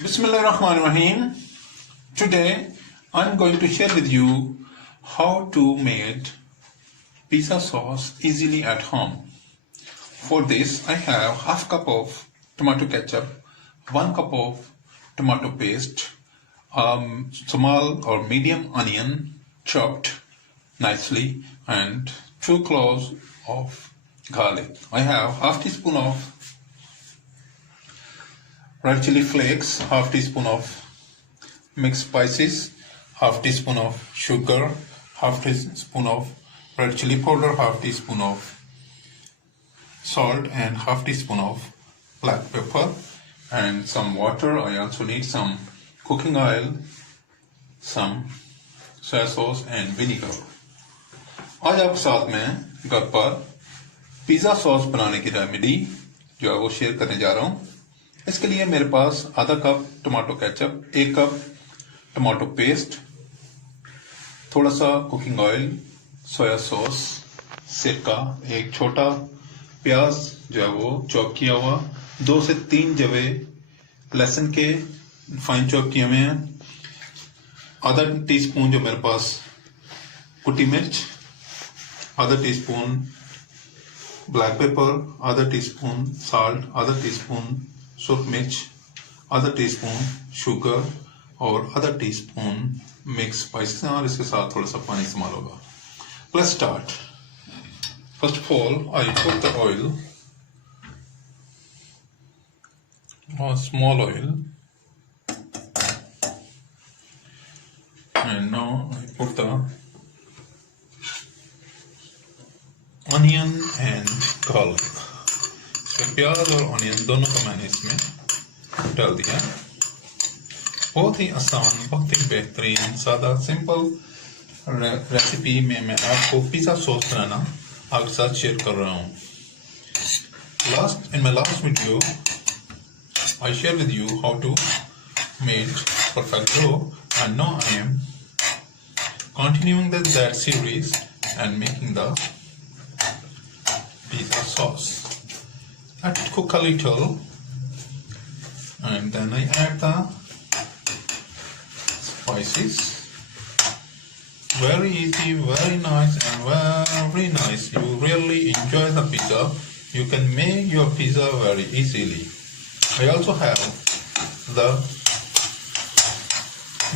Bismillahirrahmanirrahim. Today I'm going to share with you how to make pizza sauce easily at home. For this I have half cup of tomato ketchup, 1 cup of tomato paste, small or medium onion chopped nicely, and 2 cloves of garlic. I have half teaspoon of red chili flakes, half teaspoon of mixed spices, half teaspoon of sugar, half teaspoon of red chili powder, half teaspoon of salt, and half teaspoon of black pepper, and some water. I also need some cooking oil, some soy sauce and vinegar. आज आपके साथ मैं घर पर pizza sauce बनाने की रेमेडी जो है वो शेयर करने जा रहा हूँ। इसके लिए मेरे पास आधा cup tomato ketchup, 1 cup tomato paste, थोड़ा सा कुकिंग ऑयल, सोया सॉस, सिरका, एक छोटा प्याज जो है वो चॉप किया हुआ, 2 से 3 जवे लहसुन के फाइन चॉप किए हुए हैं, आधा टीस्पून जो मेरे पास कुटी मिर्च, आधा टीस्पून ब्लैक पेपर, आधा टीस्पून साल्ट, आधा टीस्पून सूरख मिर्च, आधा टीस्पून शुगर और आधा टीस्पून मिक्स स्पाइसेस, और इसके साथ थोड़ा सा पानी इस्तेमाल होगा। Let's start. First of all I put the oil, small oil, and now I put the onion and garlic. इसमें प्याज और ऑनियन दोनों को मैंने इसमें डाल दिया। बहुत ही आसान, बहुत ही बेहतरीन, सादा, सिंपल रेसिपी में मैं आपको पिज़्ज़ा सॉस बनाना आपके साथ शेयर कर रहा हूँ। In my last video, I shared with you how to make perfect dough, and now I am continuing that series and making the pizza sauce. Let it cook a little, and then I add the spices. Very easy, very nice, and very nice. You really enjoy the pizza. You can make your pizza very easily. I also have the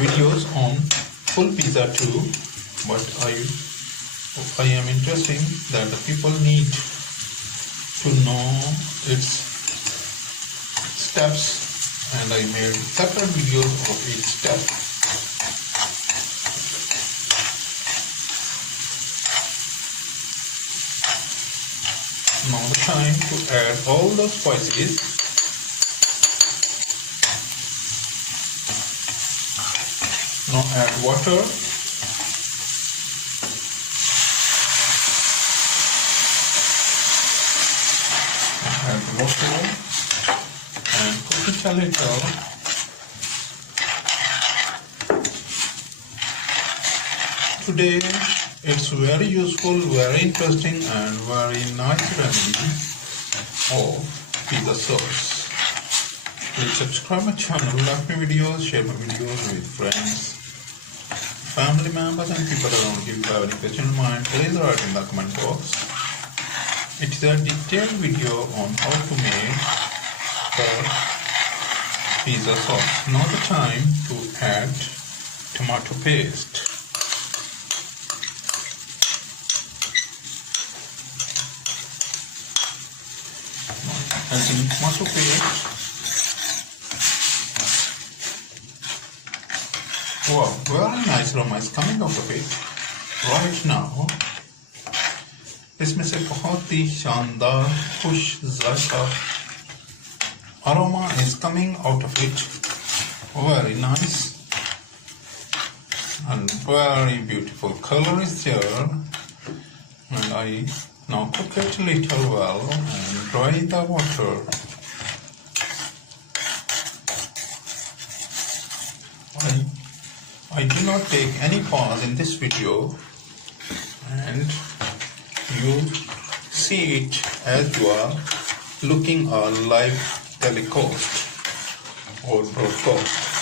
videos on full pizza too, but I am interested that the people need to know its steps, and I made separate videos of each step. Now the time to add all the spices. Now add water. Add water and cook it a little. Today it's very useful, very interesting, and very nice remedy of pizza sauce. Please subscribe my channel, like my videos, share my videos with friends, family members, and people around you. If you have any question in mind, please write in the comment box. It is a detailed video on how to make the pizza sauce. Now the time to add tomato paste. Adding tomato paste. Wow, very nice aroma is coming out of it right now. इसमें से बहुत ही शानदार खुश जायका aroma is coming out of it. Very nice and very beautiful color is there, and I now cook it a little well and dry the water. I do not take any pause in this video, and you see it as you are looking a live telecast. और ब्रॉडकास्ट।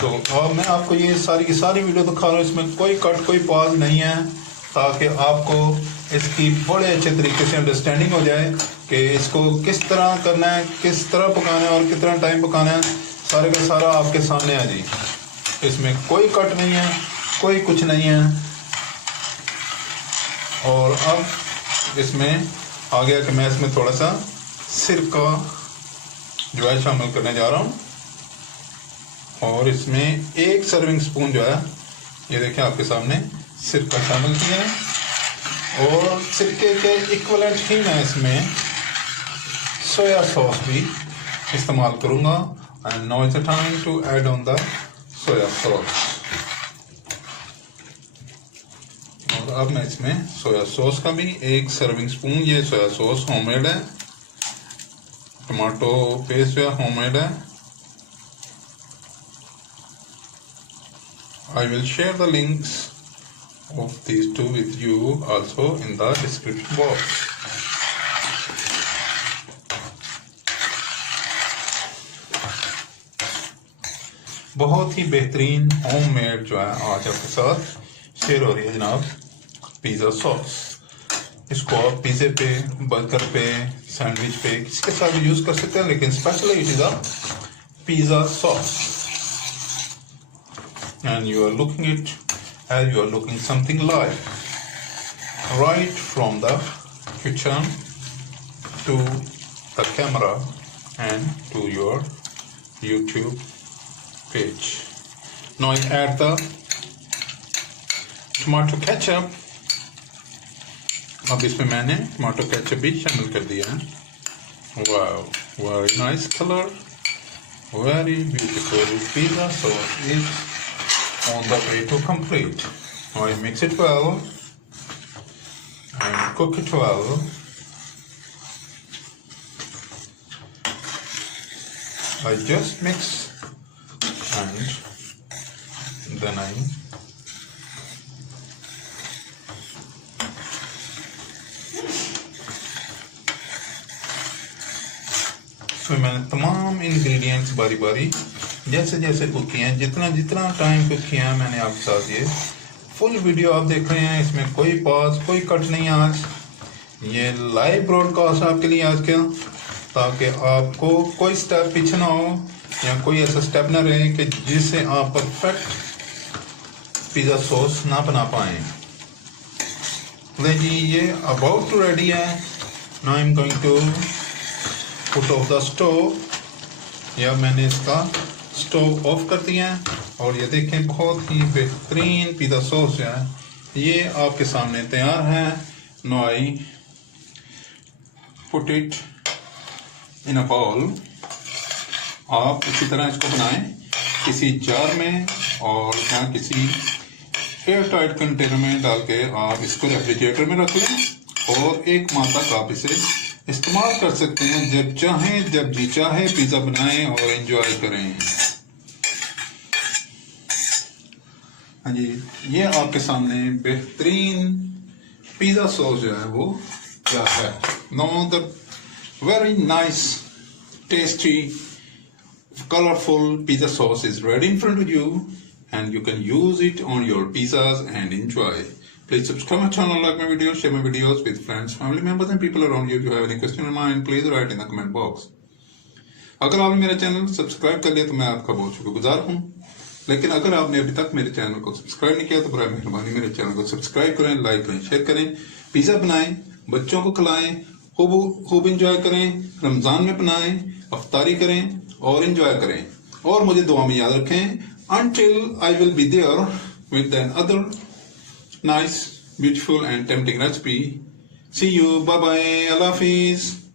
तो अब मैं आपको ये सारी की सारी वीडियो दिखा रहा हूँ, इसमें कोई कट कोई पॉज नहीं है, ताकि आपको इसकी बड़े अच्छे तरीके से अंडरस्टैंडिंग हो जाए कि इसको किस तरह करना है, किस तरह पकाना है और कितना टाइम पकाना है। सारे का सारा आपके सामने है जी, इसमें कोई कट नहीं है, कोई कुछ नहीं है। और अब इसमें आ गया कि मैं इसमें थोड़ा सा सिरका जो है शामिल करने जा रहा हूँ, और इसमें 1 सर्विंग स्पून जो है ये देखिए आपके सामने सिरका शामिल किया है। और सिरके के इक्वलेंट ही मैं इसमें सोया सॉस भी इस्तेमाल करूँगा। And now it's time to add on the soya sauce. और अब मैं इसमें सोया सॉस का भी 1 सर्विंग स्पून, ये सोया सॉस होममेड है, टमाटो पेस्ट जो है होममेड है। I will share the links of these two with you also in the description box. बहुत ही बेहतरीन होममेड जो है आज आपके साथ शेयर हो रही है जनाब पिज़्ज़ा सॉस। इसको आप पिज़्ज़े पे, बर्गर पे, सैंडविच पे किसके साथ भी यूज़ कर सकते हैं, लेकिन specially it is a pizza sauce. And you are looking it as you are looking something live, right from the kitchen to the camera and to your YouTube page. Now I add the tomato ketchup. अब इसमें मैंने tomato ketchup भी शामिल कर दिया है। Wow, very nice color, very beautiful pizza sauce is on the way to complete. Now I mix it well and cook it well. I just mix and then I इसमें मैंने तमाम इंग्रेडिएंट्स बारी बारी जैसे जैसे कुक किए हैं, जितना जितना टाइम कुक किया है मैंने आपके साथ ये फुल वीडियो आप देख रहे हैं। इसमें कोई पॉज कोई कट नहीं है। आज ये लाइव ब्रॉडकास्ट आपके लिए आज का, ताकि आपको कोई स्टेप पीछे ना हो या कोई ऐसा स्टेप ना रहे कि जिससे आप परफेक्ट पिज़्ज़ा सॉस ना बना पाए। जी ये अबाउट टू रेडी है। Now I am going to put off the stove, या मैंने इसका स्टोव ऑफ कर दिया है। और ये देखें बहुत ही बेहतरीन पिज़्ज़ा सॉस जो है ये आपके सामने तैयार है। Now I put it in a bowl. आप इसी तरह इसको बनाएं किसी जार में और या किसी एयर टाइट कंटेनर में डाल के आप इसको रेफ्रिजरेटर में रख लें और 1 माह तक आप इसे इस्तेमाल कर सकते हैं। जब चाहें जब जी चाहे पिज़्ज़ा बनाएं और एंजॉय करें। हाँ जी, ये आपके सामने बेहतरीन पिज़्ज़ा सॉस जो है वो क्या है। Know the very nice tasty colorful pizza sauce is ready in front of you and you can use it on your pizzas and enjoy. Please subscribe my channel, like my videos, share my videos with friends, family members and people around you. If you have any question in mind, please write in the comment box. अगर आपने मेरा channel subscribe कर लिया तो मैं आपका बहुत शुक्रगुजार हूँ, लेकिन अगर आपने अभी तक मेरे चैनल को सब्सक्राइब नहीं किया तो बड़ा मेहरबानी मेरे चैनल को सब्सक्राइब करें, लाइक करें, शेयर करें। पिज़्ज़ा बनाएं, बच्चों को खिलाएं, खूब इंजॉय करें, रमजान में बनाएं, अफ्तारी करें और एंजॉय करें। और मुझे दुआ में याद रखें। Until I will be there with another nice, beautiful and tempting recipe. See you. Bye bye. Allah Hafiz.